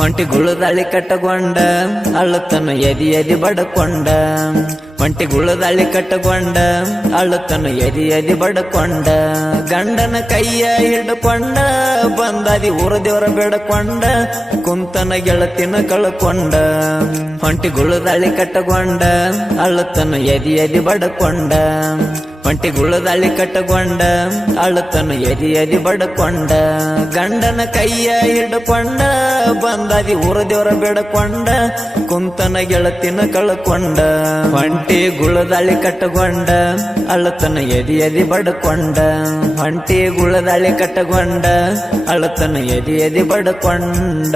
ಹೊಂಟಿ ಗುಳದಾಳಿ ಕಟ್ಟಗೊಂಡ ಅಳ್ಳುತ್ತನ ಎದಿ ಎದಿ ಬಡಕೊಂಡ ಹೊಂಟಿ ಗುಳದಾಳಿ ಕಟ್ಟಗೊಂಡ ಅಳ್ಳುತ್ತನ ಎದಿ ಎದಿ ಬಡಕೊಂಡ ಗಂಡನ ಕೈಯ ಹಿಡ್ಕೊಂಡ ಬಂದಾದಿ ಊರ ದೇವರ ಬೇಡಕೊಂಡ ಕುಂತನ ಗೆಳತಿನ ಕಳ್ಕೊಂಡ ಹೊಂಟಿ ಗುಳದಾಳಿ ಕಟ್ಟಗೊಂಡ ಅಳ್ಳುತ್ತನ ಎದಿ ಎದಿ ಬಡಕೊಂಡ ಹೊಂಟಿ ಗುಳದಾಳಿ ಕಟ್ಟಗೊಂಡ ಅಳುತ್ತನ ಎದಿ ಎದಿ ಬಡಕೊಂಡ ಗಂಡನ ಕೈಯ ಹಿಡ್ಕೊಂಡ ಬಂದಾದಿ ಊರ ದೇವರ ಬೇಡಕೊಂಡ ಕುಂತನ ಗೆಳತಿನ ಕಳ್ಕೊಂಡ ಹೊಂಟಿ ಗುಳದಾಳಿ ಕಟ್ಟಗೊಂಡ ಅಳುತ್ತನ ಎದಿ ಎದಿ ಬಡಕೊಂಡ ಹೊಂಟಿ ಗುಳದಾಳಿ ಕಟ್ಟಗೊಂಡ ಅಳುತ್ತನ ಎದಿ ಎದಿ ಬಡಕೊಂಡ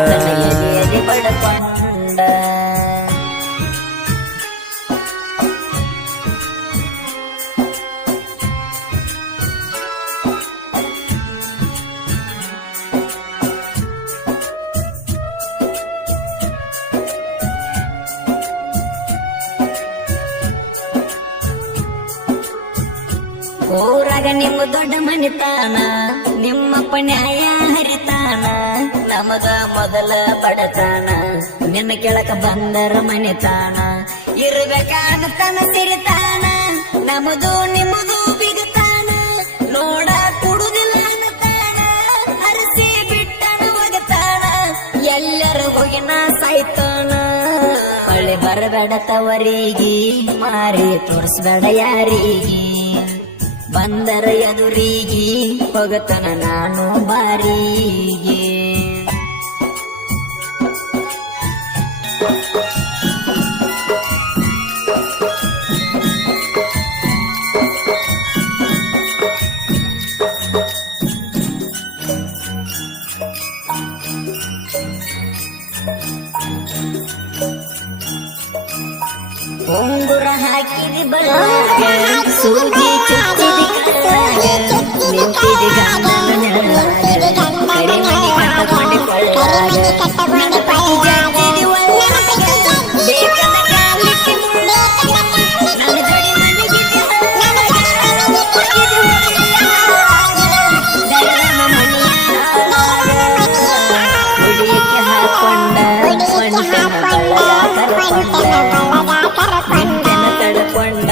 ಊರಾಗ ನಿಮ್ಮ ದೊಡ್ಡ ಮನಿತಾನ ನಿಮ್ಮಪ್ಪ ನ್ಯಾಯ ಹರಿತಾನ ನಮದ ಮೊದಲ ಬಡತಾನ ನಿನ್ನ ಕೆಳಕ ಬಂದರ ಮನಿತಾನ ಇರ್ಬೇಕಾನತನ ಸಿರಿತಾನ ನಮದು ನಿಮ್ಮದು ಬಿಗತಾನ ನೋಡ ಕುಡುದಿಲ್ಲ ಅನ್ನತಾನ ಹರಿಸಿ ಬಿಟ್ಟನ ಒಗತಾನ ಎಲ್ಲರೂ ಹೋಗಿನ ಸಾಯ್ತಾನ ಹೊಳೆ ಬರಬೇಡತವರಿಗೆ ಮಾರಿ ತೋರಿಸ್ಬೇಡ ಯಾರಿಗೆ ಬಂದರ ಎದುರಿಗೆ ಹೋಗತನ ನಾನು ಬಾರಿಗೆ ಉಂಗುರ ಹಾಕಿದಿ ಬಳ್ಳಾಗ ಸೂಜಿ ಚುಚ್ಚಿದಿ ಕಳ್ಳಾಗ ನಿಂತಿದಿ ಗಂಡನ ನೆರಳಾಗ ಕರಿಮಣಿ ಕಟ್ಟಕೊಂಡಿ ಕೊಳ್ಳಾಗ ನನ್ನ ಪಟ್ಟಿ ಜಾತಿದಿ ಒಳ್ಳಾಗ ಬೇಕಂದ ಕಾಲಿಕ್ಕೆ ಮುಳ್ಳಾಗ ನನ್ನ ಜೋಡಿ ನನಗಿದ್ದಿ ಹಳ್ಳಾಗ ಹೋಗಿದಿ ದೈವನ ಮನೆಯಾಗ ಹುಡಿಯಕ್ಕೆ ಹಾಕೊಂಡ ಒಂಟನ ಬಳ್ಳಗ ಕರ್ಕೊಂಡ ತಡ್ಕೊಂಡ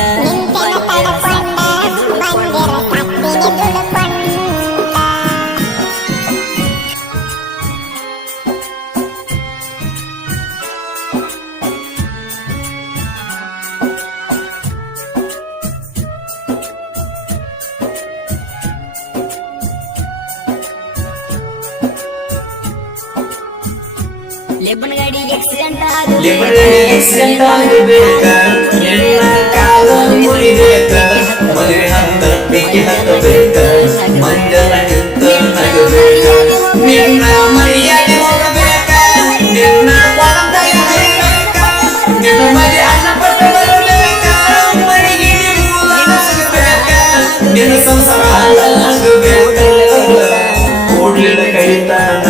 ಲೆಬ್ಬನ್ ಗಾಡಿಗೆ ಆಕ್ಸಿಡೆಂಟ್ ಆಗಬೇಕ ನಿನ್ನ ಕಾಲ ಮುರಿಬೇಕ ಮದುವೆ ಹಂತಕ್ಕೆ ಹತ್ತಬೇಕ ಮಂಜರ ನಿಂತ ನಗಬೇಕ ನಿನ್ನ ಮೈಯಾಗಿ ಹೋಗಬೇಕ ನಿನ್ನ ಪರಂಪರೆ ಹರಿಬೇಕ ನಿನ್ನ ಮರಿ ಅನ್ನಪಟ್ಟ ಬರಬೇಕ ಮರಿಗೆ ಮೂಲ ಸಿಗಬೇಕ ನಿನ್ನ ಸಂಸಾರ ಆಗಬೇಕ ಕೂಡ್ಲಿಡ ಕೈತಾನ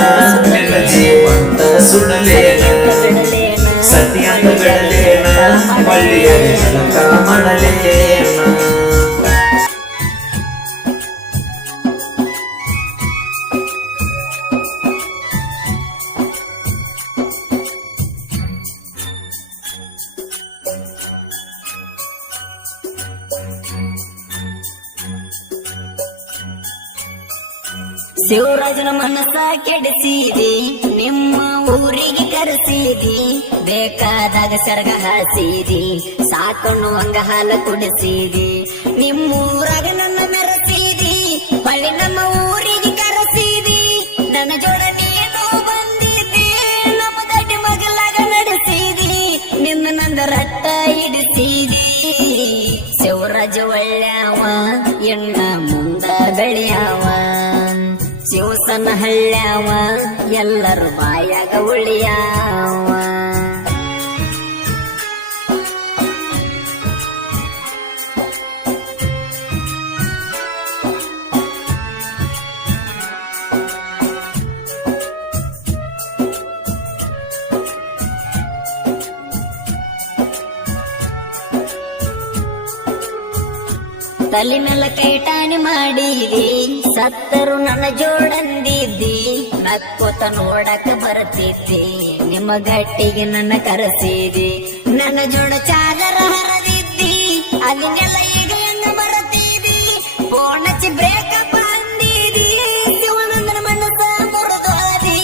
ನಿನ್ನ ಜೀವಂತ ಸುಡಲೇನ ಸತ್ಯಾಂತ ಬಿಡಲೇನ ಬಳ್ಳಿಯ ಜಲಕ ಮಾಡಲೇನ ಶಿವರಾಜನ ಮನಸ್ಸ ಕೆಡಿಸಿದಿ ನಿಮ್ಮ ಊರಿಗೆ ಕರೆಸಿದಿ ಬೇಕಾದಾಗ ಸೆರಗ ಹಾಸಿದಿ ಸಾಕಣ್ಣುವಂಗ ಹಾಲ ಕುಡಿಸಿದಿ ನಿಮ್ಮೂರಾಗ ನನ್ನ ಮೆರೆಸಿದಿ ಹೊಳ್ಳಿ ನಮ್ಮ ಊರಿಗೆ ಕರೆಸಿದಿ ನನ್ನ ಜೋಡ ನೀನು ಬಂದಿದ್ದಿ ನಮ್ಮ ದಡ್ಡಿ ಮಗಲಾಗ ನಡೆಸಿದಿ ನಿನ್ನ ನಂದ ರಟ್ಟ ಹಿಡಿಸಿದಿ ಶಿವರಾಜ ಒಳ್ಳ್ಯಾವ ಎಣ್ಣ ಮುಂದ ಬೆಳೆಯವ ಶಿವಸನ ಹಳ್ಳ್ಯಾವ ಎಲ್ಲರೂ ಬಾಯಾಗ ಉಳಿಯಾವ ತಲೆ ಮೇಲೆ ಕೈಟಾಣಿ ಮಾಡಿದಿ ಸತ್ತರು ನನ್ನ ಜೋಡಂದಿದ್ದಿ ನಕ್ಕೋತ ನೋಡಕ ಬರ್ತಿದ್ದಿ ನಿಮ್ಮ ಗಟ್ಟಿಗೆ ನನ್ನ ಕರೆಸಿದಿ ನನ್ನ ಜೋಡ ಚಾದರ ಹರದಿದ್ದಿ ಅಲ್ಲಿನೆಲ್ಲ ಈಗ ಹೆಂಗ ಬರತಿದಿ ಫೋನ್ ಹಚ್ಚಿ ಬ್ರೇಕಪ್ ಅಂದಿದಿ ಶಿವಾನಂದನ ಮನಸ್ಸ ಮುರಿದೋದಿ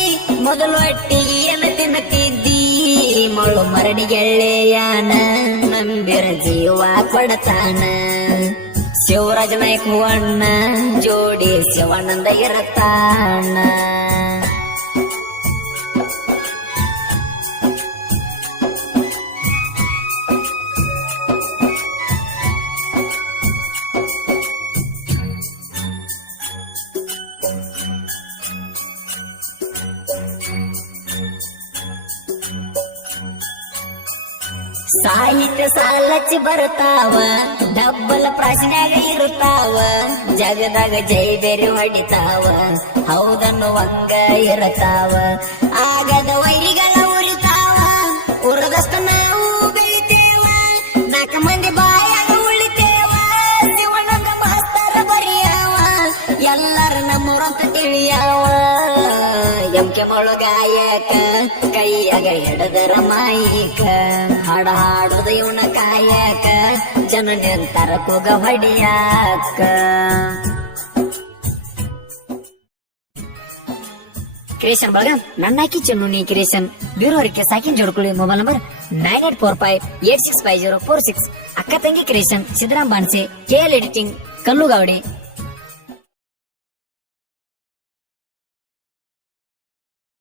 ಮೊದಲು ಅಟ್ಟಿಗೆ ಏನು ತಿನ್ನತಿದ್ದಿ ಮಳು ಮರಡಿ ಗೆಳೆಯಾನ ನಂಬಿರ ಜೀವ ಕೊಡತಾನ ಶಿವರಾಜ ನಾಯಕ್ ಹೂವಣ್ಣ ಜೋಡಿ ಶಿವಾನಂದ ಇರತಾನ ಸಾಹಿತ್ಯ ಸಾಲಚ್ಚಿ ಬರ್ತಾವ ಡಬ್ಬಲ ಪ್ರಾಶನ್ಯಾಗ ಇರುತ್ತಾವ ಜಗದಾಗ ಜೈ ಬೇರೆ ಹೊಡಿತಾವ ಹೌದನ್ನುವಂಗ ಇರತಾವ ಆಗದ ವೈರಿಗಳ ಉರಿತಾವ ಉರದಷ್ಟು ನಾವು ಬೆಳಿತೇವ ನಾಲ್ಕು ಮಂದಿ ಬಾಯಾಗ ಉಳಿತೇವ ಶಿವನಂದ ಮಾಸ್ತರ ಬರಿಯಾವ ಎಲ್ಲರ ನಮ್ಮೂರಂತ ತಿಳಿಯಾವ ಎಂಕೆ ಮೊಳು ಗಾಯಕ ಕೈಯಾಗ ಹಿಡದರ ಮಾಯಿಕ ಹಾಡ ಹಾಡುದ ಇವನ ಕಾಯಕ ಜನ ನಿಂತರ ಕೂಗ ಹೊಡಿಯಾಕ ಕ್ರಿಯೇಷನ್ ಬಳಗ ನನ್ನಾಕಿ ಚೆನ್ನು ಕ್ರಿಯೇಷನ್ ಬ್ಯೂರೋರಿಗೆ ಸಾಕಿನ್ ಜೋಡ್ಕೊಳ್ಳಿ ಮೊಬೈಲ್ ನಂಬರ್ 9845865046 ಅಕ್ಕ ತಂಗಿ ಕ್ರಿಯೇಷನ್ ಸಿದ್ದರಾಮ್ ಬಾನ್ಸೆ KL ಎಡಿಟಿಂಗ್ ಕಲ್ಲುಗಾವಡಿ